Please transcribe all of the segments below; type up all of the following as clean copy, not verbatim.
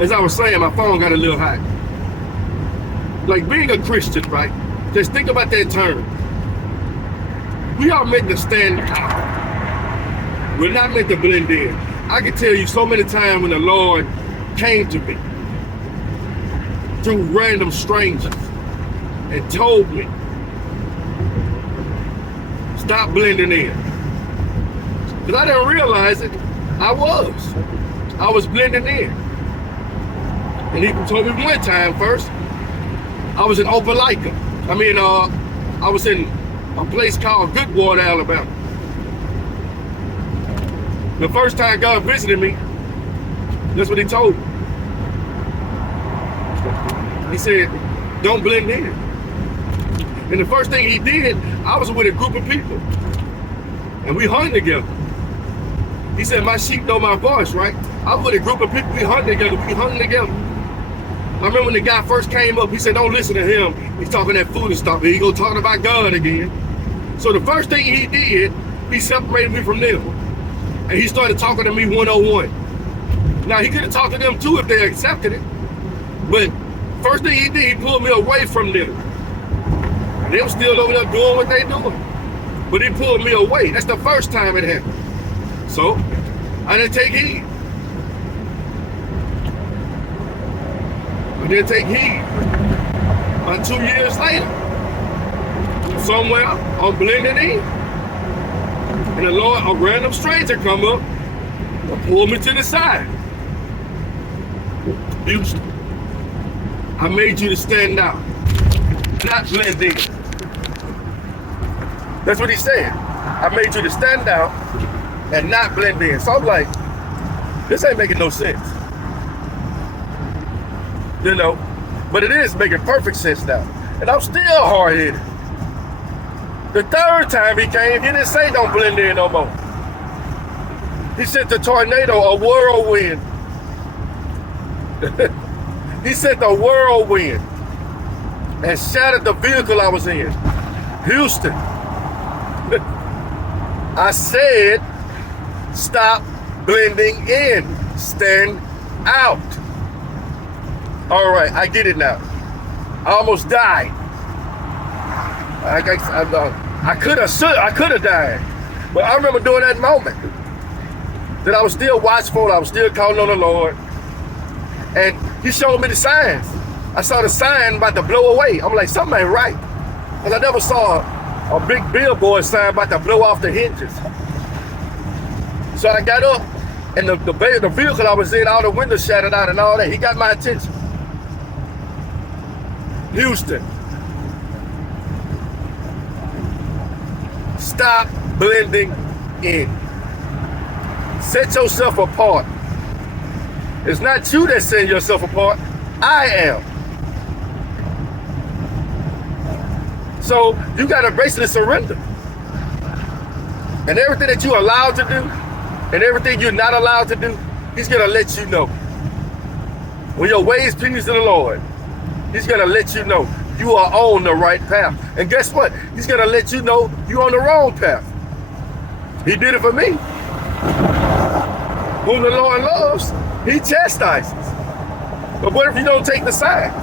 as I was saying, my phone got a little hot. Like being a Christian, right? Just think about that term. We are meant to stand out. We're not meant to blend in. I can tell you so many times when the Lord came to me through random strangers and told me, stop blending in. Because I didn't realize it. I was blending in. And he told me one time first, I was in Opelika. I was in a place called Goodwater, Alabama. The first time God visited me, that's what he told me. He said, don't blend in. And the first thing he did, I was with a group of people. And we hung together. He said, my sheep know my voice, right? I was with a group of people, we hung together. I remember when the guy first came up, he said, don't listen to him. He's talking that foolish stuff. He go talking about God again. So the first thing he did, he separated me from them. And he started talking to me one-on-one. Now, he could have talked to them too if they accepted it. But first thing he did, he pulled me away from them. And they were still over there doing what they doing. But he pulled me away. That's the first time it happened. So, I didn't take heed. About 2 years later, somewhere I'm blending in. And the Lord, a random stranger come up and pull me to the side. Houston, I made you to stand out, not blend in. That's what he said. I made you to stand out and not blend in. So I'm like, this ain't making no sense. You know, but it is making perfect sense now. And I'm still hard-headed. The third time he came, he didn't say don't blend in no more. He sent the tornado, a whirlwind. He sent a whirlwind and shattered the vehicle I was in. Houston. I said, stop blending in. Stand out. All right, I get it now. I almost died. I could have died. But I remember during that moment that I was still watchful, I was still calling on the Lord. And he showed me the signs. I saw the sign about to blow away. I'm like, something ain't right. Because I never saw a big billboard sign about to blow off the hinges. So I got up, and the vehicle I was in, all the windows shattered out and all that. He got my attention. Houston, stop blending in. Set yourself apart. It's not you that set yourself apart. I am. So you got to basically surrender. And everything that you're allowed to do and everything you're not allowed to do, he's going to let you know. When your ways please the Lord, he's going to let you know you are on the right path. And guess what? He's going to let you know you're on the wrong path. He did it for me. Whom the Lord loves, he chastises. But what if you don't take the signs?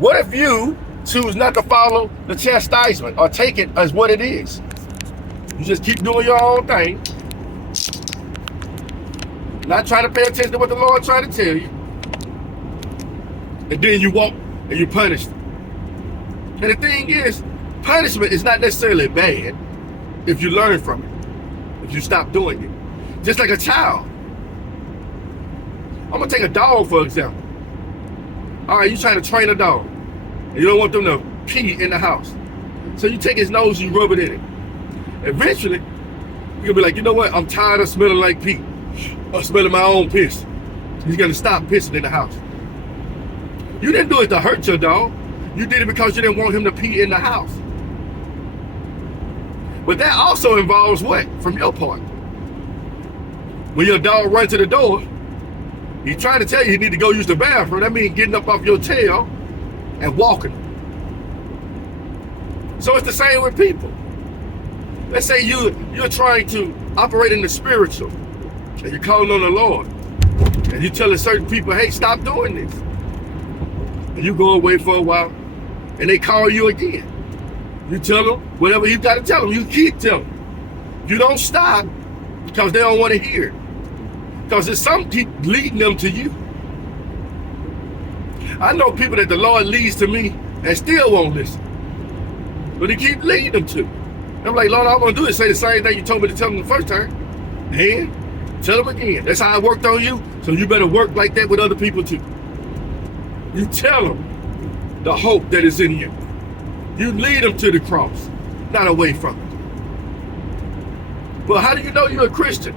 What if you choose not to follow the chastisement or take it as what it is? You just keep doing your own thing, not trying to pay attention to what the Lord trying to tell you, and then you walk and you're punished. And the thing is, punishment is not necessarily bad if you learn from it, if you stop doing it. Just like a child. I'm gonna take a dog for example. All right, you're trying to train a dog. And you don't want them to pee in the house. So you take his nose, you rub it in it. Eventually, you're gonna be like, you know what? I'm tired of smelling like pee. Or smelling my own piss. He's gonna stop pissing in the house. You didn't do it to hurt your dog. You did it because you didn't want him to pee in the house. But that also involves what? From your part. When your dog runs to the door, he's trying to tell you need to go use the bathroom. That means getting up off your tail and walking. So it's the same with people. Let's say you're trying to operate in the spiritual, and you're calling on the Lord, and you're telling certain people, hey, stop doing this. And you go away for a while, and they call you again. You tell them whatever you got to tell them. You keep telling them. You don't stop because they don't want to hear it. Because there's some keep leading them to you. I know people that the Lord leads to me and still won't listen. But he keep leading them to. I'm like, Lord, all I'm going to do is say the same thing you told me to tell them the first time. And tell them again. That's how I worked on you. So you better work like that with other people too. You tell them the hope that is in you. You lead them to the cross, not away from it. But how do you know you're a Christian?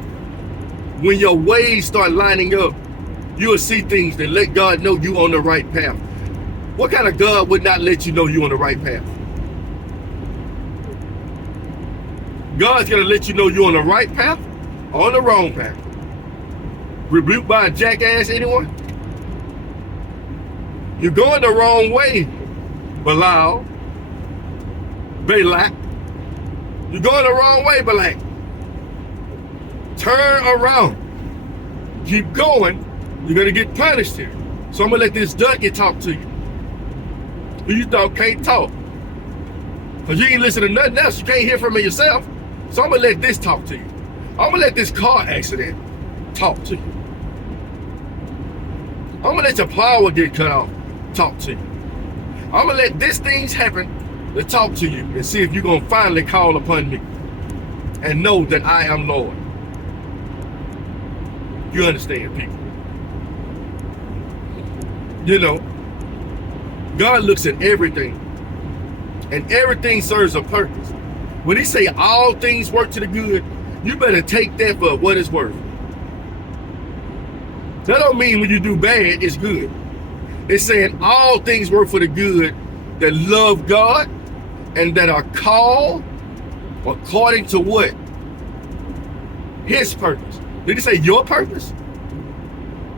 When your ways start lining up, you'll see things that let God know you're on the right path. What kind of God would not let you know you're on the right path? God's going to let you know you're on the right path or on the wrong path. Rebuked by a jackass, anyone? You're going the wrong way, Balak. You're going the wrong way, Balak. Turn around. Keep going. You're going to get punished here. So I'm going to let this donkey talk to you. Who you thought can't talk. Because you ain't listening to nothing else. You can't hear from it yourself. So I'm going to let this talk to you. I'm going to let this car accident talk to you. I'm going to let your power get cut off talk to you. I'm going to let these things happen to talk to you and see if you're going to finally call upon me and know that I am Lord. You understand, people? You know, God looks at everything, and everything serves a purpose. When he say all things work to the good, you better take that for what it's worth. That don't mean when you do bad, it's good. It's saying all things work for the good that love God and that are called according to what? His purpose. Did he say your purpose?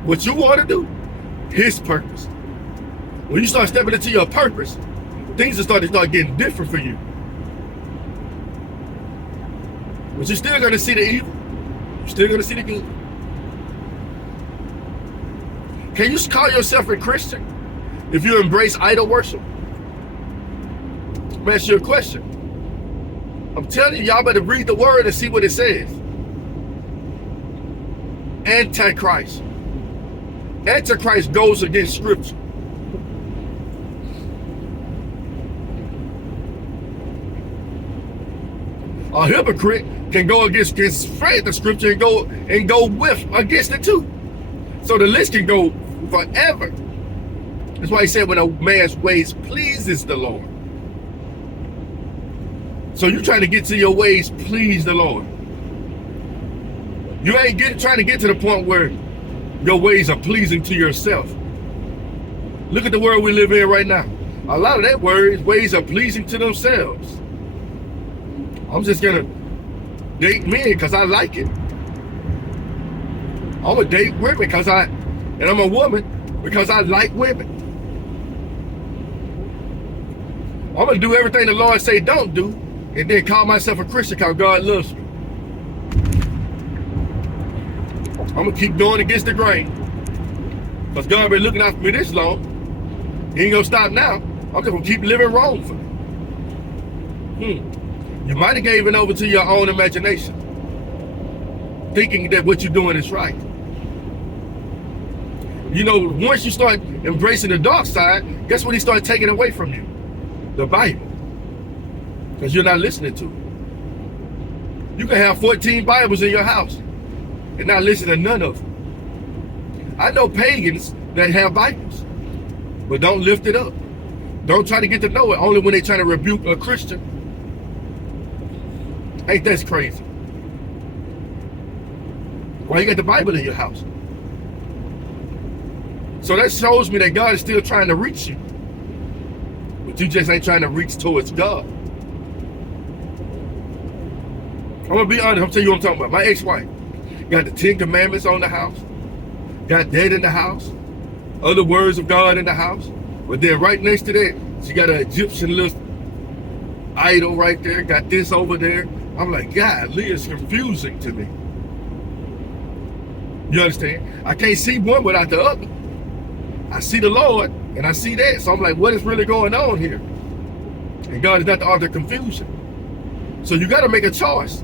What you want to do? His purpose. When you start stepping into your purpose, things will start getting different for you. But you're still going to see the evil. You're still going to see the good. Can you call yourself a Christian if you embrace idol worship? Let me ask you a question. I'm telling you, y'all better read the word and see what it says. Antichrist. Antichrist goes against scripture. A hypocrite can go against the scripture and go with against it too. So the list can go forever. That's why he said when a man's ways pleases the Lord. So you're trying to get to your ways please the Lord. You ain't trying to get to the point where your ways are pleasing to yourself. Look at the world we live in right now. A lot of that ways are pleasing to themselves. I'm just gonna date men because I like it. I'm gonna date women and I'm a woman because I like women. I'm gonna do everything the Lord say don't do, and then call myself a Christian because God loves me. I'm gonna keep going against the grain because God been looking out for me this long. He ain't gonna stop now. I'm just gonna keep living wrong for him. You might have given over to your own imagination, thinking that what you're doing is right. You know, once you start embracing the dark side, guess what he started taking away from you? The Bible. Because you're not listening to it. You can have 14 Bibles in your house and not listen to none of them. I know pagans that have Bibles, but don't lift it up. Don't try to get to know it only when they're trying to rebuke a Christian. Ain't that crazy? Why you got the Bible in your house? So that shows me that God is still trying to reach you. But you just ain't trying to reach towards God. I'm going to be honest. I'll tell you what I'm talking about. My ex-wife got the 10 Commandments on the house. Got that in the house. Other words of God in the house. But then right next to that, she got an Egyptian little idol right there. Got this over there. I'm like, God, it's confusing to me. You understand? I can't see one without the other. I see the Lord and I see that. So I'm like, what is really going on here? And God is not the author of confusion. So you got to make a choice.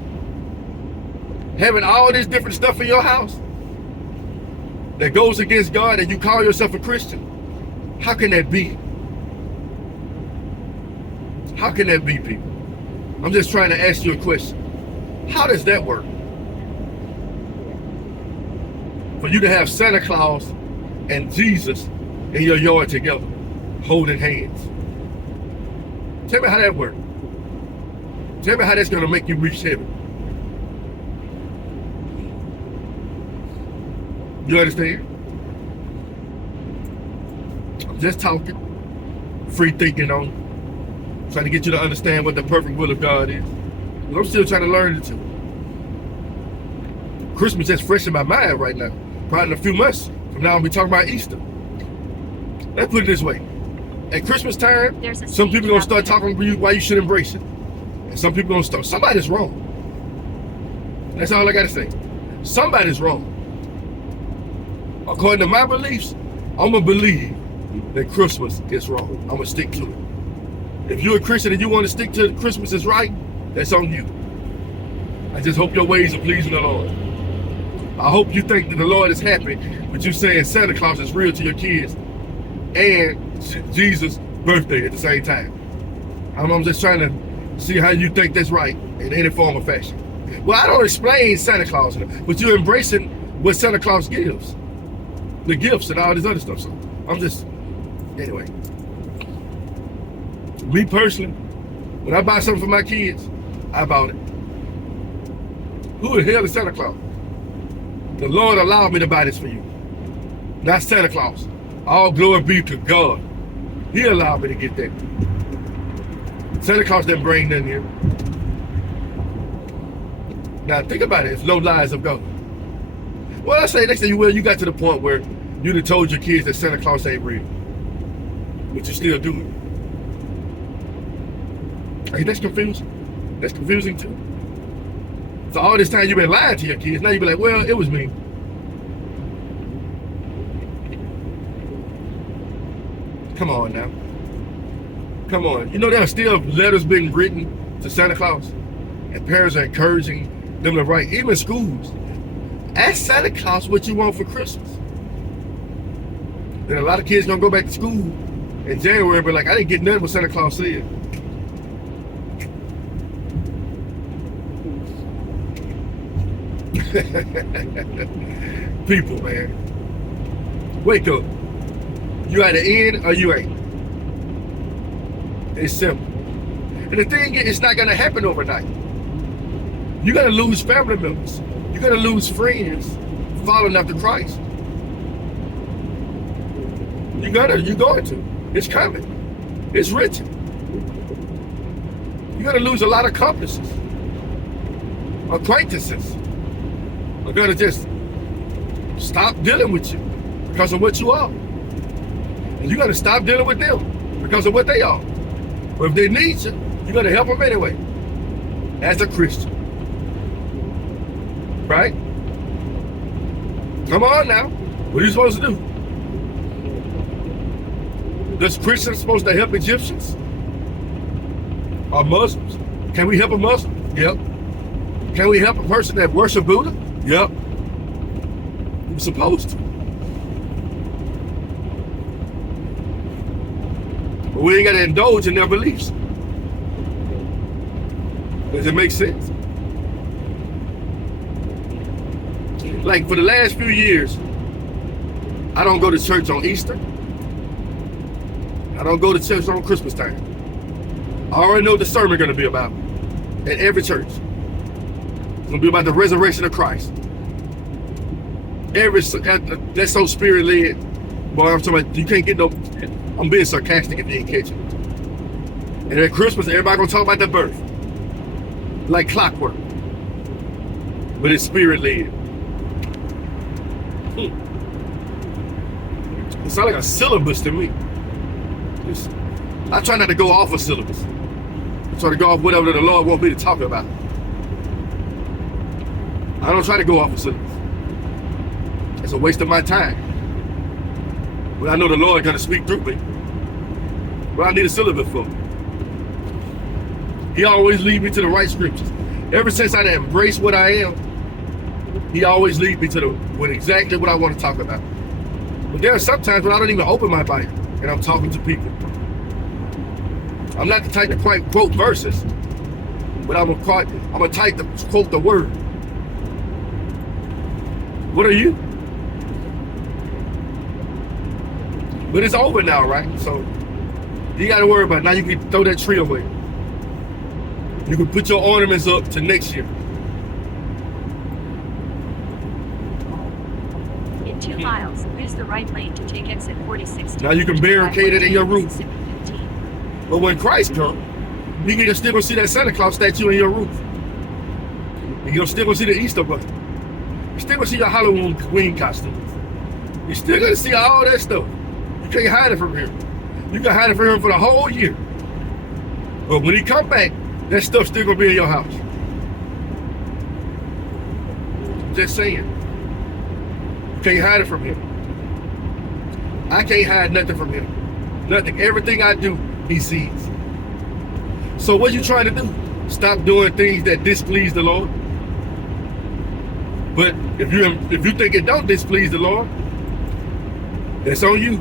Having all this different stuff in your house that goes against God and you call yourself a Christian, how can that be? How can that be, people? I'm just trying to ask you a question. How does that work? For you to have Santa Claus and Jesus in your yard together, holding hands. Tell me how that works. Tell me how that's going to make you reach heaven. You understand? I'm just talking, free thinking on, trying to get you to understand what the perfect will of God is. But I'm still trying to learn it too. Christmas is fresh in my mind right now. Probably in a few months from now, I'll be talking about Easter. Let's put it this way. At Christmas time, some people are going to start talking to you why you should embrace it. And some people are going to start. Somebody's wrong. That's all I got to say. Somebody's wrong. According to my beliefs, I'm going to believe that Christmas is wrong. I'm going to stick to it. If you're a Christian and you want to stick to Christmas is right, that's on you. I just hope your ways are pleasing the Lord. I hope you think that the Lord is happy with you saying Santa Claus is real to your kids and Jesus' birthday at the same time. I'm just trying to see how you think that's right in any form or fashion. Well, I don't explain Santa Claus, but you're embracing what Santa Claus gives. The gifts and all this other stuff. So I'm just, anyway. Me personally, when I buy something for my kids, I bought it. Who the hell is Santa Claus? The Lord allowed me to buy this for you. Not Santa Claus. All glory be to God. He allowed me to get that. Santa Claus didn't bring nothing here. Now think about it. It's no lies of God. Well, I say next thing you got to the point where you'd have told your kids that Santa Claus ain't real. But you still do it. Hey, that's confusing. That's confusing too. So all this time you've been lying to your kids, now you be like, well, it was me. Come on now. Come on. You know there are still letters being written to Santa Claus. And parents are encouraging them to write, even schools. Ask Santa Claus what you want for Christmas. Then a lot of kids gonna go back to school in January and be like, I didn't get nothing what Santa Claus said. People, man. Wake up. You either in or you ain't. It's simple. And the thing is, it's not gonna happen overnight. You're gonna lose family members. You're gonna lose friends following after Christ. You're going to. It's coming. It's written. You're gonna lose a lot of accomplices, acquaintances. Are gonna just stop dealing with you because of what you are. And you gotta stop dealing with them because of what they are. But if they need you, you gotta help them anyway. As a Christian. Right? Come on now. What are you supposed to do? Does Christians supposed to help Egyptians? Or Muslims? Can we help a Muslim? Yep. Can we help a person that worship Buddha? Yep. We're supposed to. But we ain't got to indulge in their beliefs. Does it make sense? Like for the last few years, I don't go to church on Easter. I don't go to church on Christmas time. I already know what the sermon going to be about at every church. It's going to be about the resurrection of Christ. That's so spirit-led. Boy, I'm talking about, you can't get no, I'm being sarcastic if you didn't catch it. And at Christmas, everybody going to talk about the birth. Like clockwork. But it's spirit-led. It sounds like a syllabus to me. I try not to go off a syllabus. I try to go off whatever the Lord wants me to talk about. I don't try to go off of syllabus. It's a waste of my time. But I know the Lord gonna speak through me. What I need a syllabus for. He always leads me to the right scriptures. Ever since I embraced what I am, he always leads me to exactly what I want to talk about. But there are sometimes when I don't even open my Bible and I'm talking to people. I'm not the type to quote verses, but I'm a type to quote the word. What are you? But it's over now, right? So you got to worry about it. Now you can throw that tree away. You can put your ornaments up to next year. In 2 miles, use the right lane to take exit 46. Now you can barricade it in your roof. But when Christ comes, you still gonna see that Santa Claus statue in your roof. You're still gonna see the Easter bunny. You're still gonna see your Halloween costume. You're still gonna see all that stuff. You can't hide it from him. You can hide it from him for the whole year. But when he come back, that stuff's still gonna be in your house. Just saying. You can't hide it from him. I can't hide nothing from him. Nothing. Everything I do, he sees. So what you trying to do? Stop doing things that displease the Lord? But if you think it don't displease the Lord, that's on you.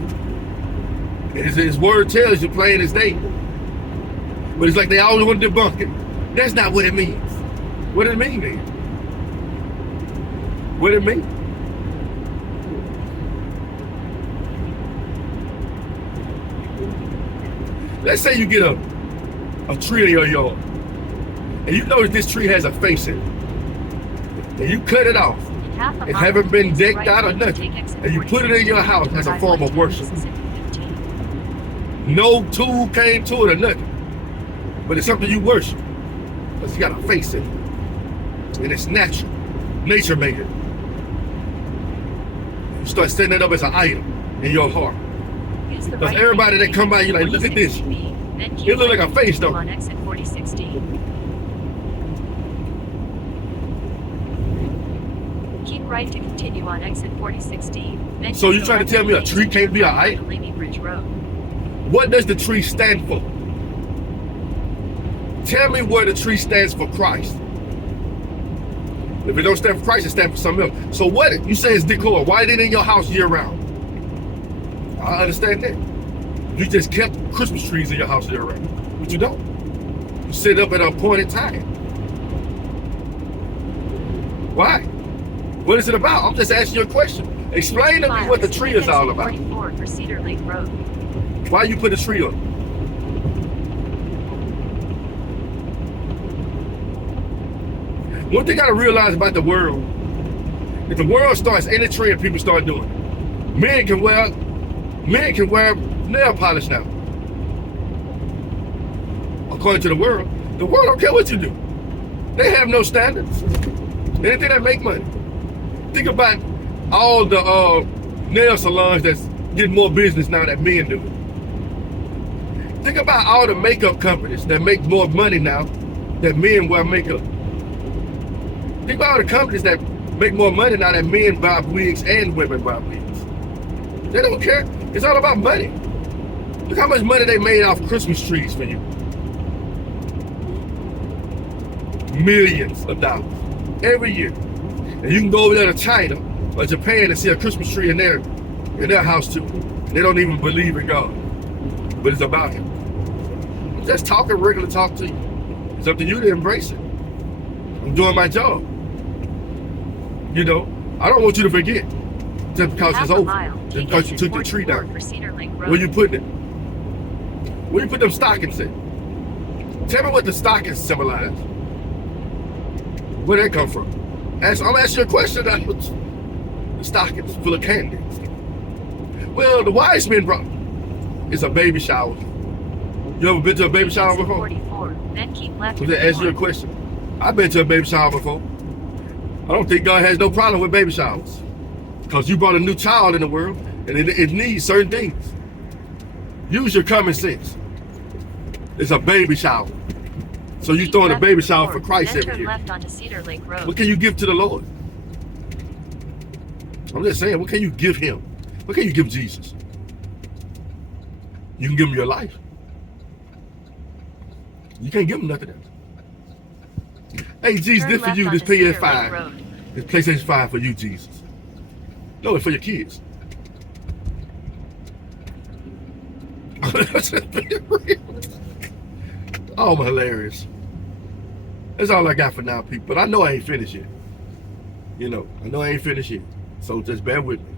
His word tells you plain as day. But it's like they always want to debunk it. That's not what it means. What does it mean then? What does it mean? Let's say you get a tree in your yard, and you notice this tree has a face in it, and you cut it off. It haven't been decked out or nothing, and you put it in your house as a form of worship. No tool came to it or nothing, but it's something you worship because it's got a face in it, and it's natural. Nature made it. You start setting it up as an item in your heart. Because everybody that come by, you like, look at this. It look like a face, though. On exit 4060. Keep right to continue on exit 4060. So you trying to tell me a tree can't be an item? What does the tree stand for? Tell me where the tree stands for Christ. If it don't stand for Christ, it stands for something else. So what? You say it's decor. Why is it in your house year round? I understand that. You just kept Christmas trees in your house year round. But you don't. You set up at an appointed time. Why? What is it about? I'm just asking you a question. Explain to me what the tree is all about. Why you put a tree on? One thing I gotta realize about the world, if the world starts any trend people start doing, men can wear nail polish now. According to the world don't care what you do. They have no standards. Anything that make money. Think about all the nail salons that's getting more business now than men do. Think about all the makeup companies that make more money now than men wear makeup. Think about all the companies that make more money now than men buy wigs and women buy wigs. They don't care. It's all about money. Look how much money they made off Christmas trees for you. Millions of dollars every year. And you can go over there to China or Japan and see a Christmas tree in their house too. They don't even believe in God. But it's about him. I'm just talking regular talk to you. It's up to you to embrace it. I'm doing my job. You know, I don't want you to forget just because it's over. Just because you took the tree down. Where you putting it? Where you put them stockings in? Tell me what the stockings symbolize. Where that come from? I'm asking you a question. The stockings full of candy. Well, the wise men brought it's a baby shower. You ever been to a baby shower before? Then keep left. I'm just asking you a question. I've been to a baby shower before. I don't think God has no problem with baby showers. Because you brought a new child in the world and it needs certain things. Use your common sense. It's a baby shower. So you Keep throwing a left baby to shower for Ford, Christ then every turn year. left onto Cedar Lake Road. What can you give to the Lord? I'm just saying, what can you give him? What can you give Jesus? You can give him your life. You can't give him nothing else. Hey, Jesus, Turn this for left you, this onto Cedar Lake PS5. Road. This PlayStation 5 for you, Jesus. No, it's for your kids. Oh, I'm hilarious. That's all I got for now, people. But I know I ain't finished yet. You know, I know I ain't finished yet. So just bear with me.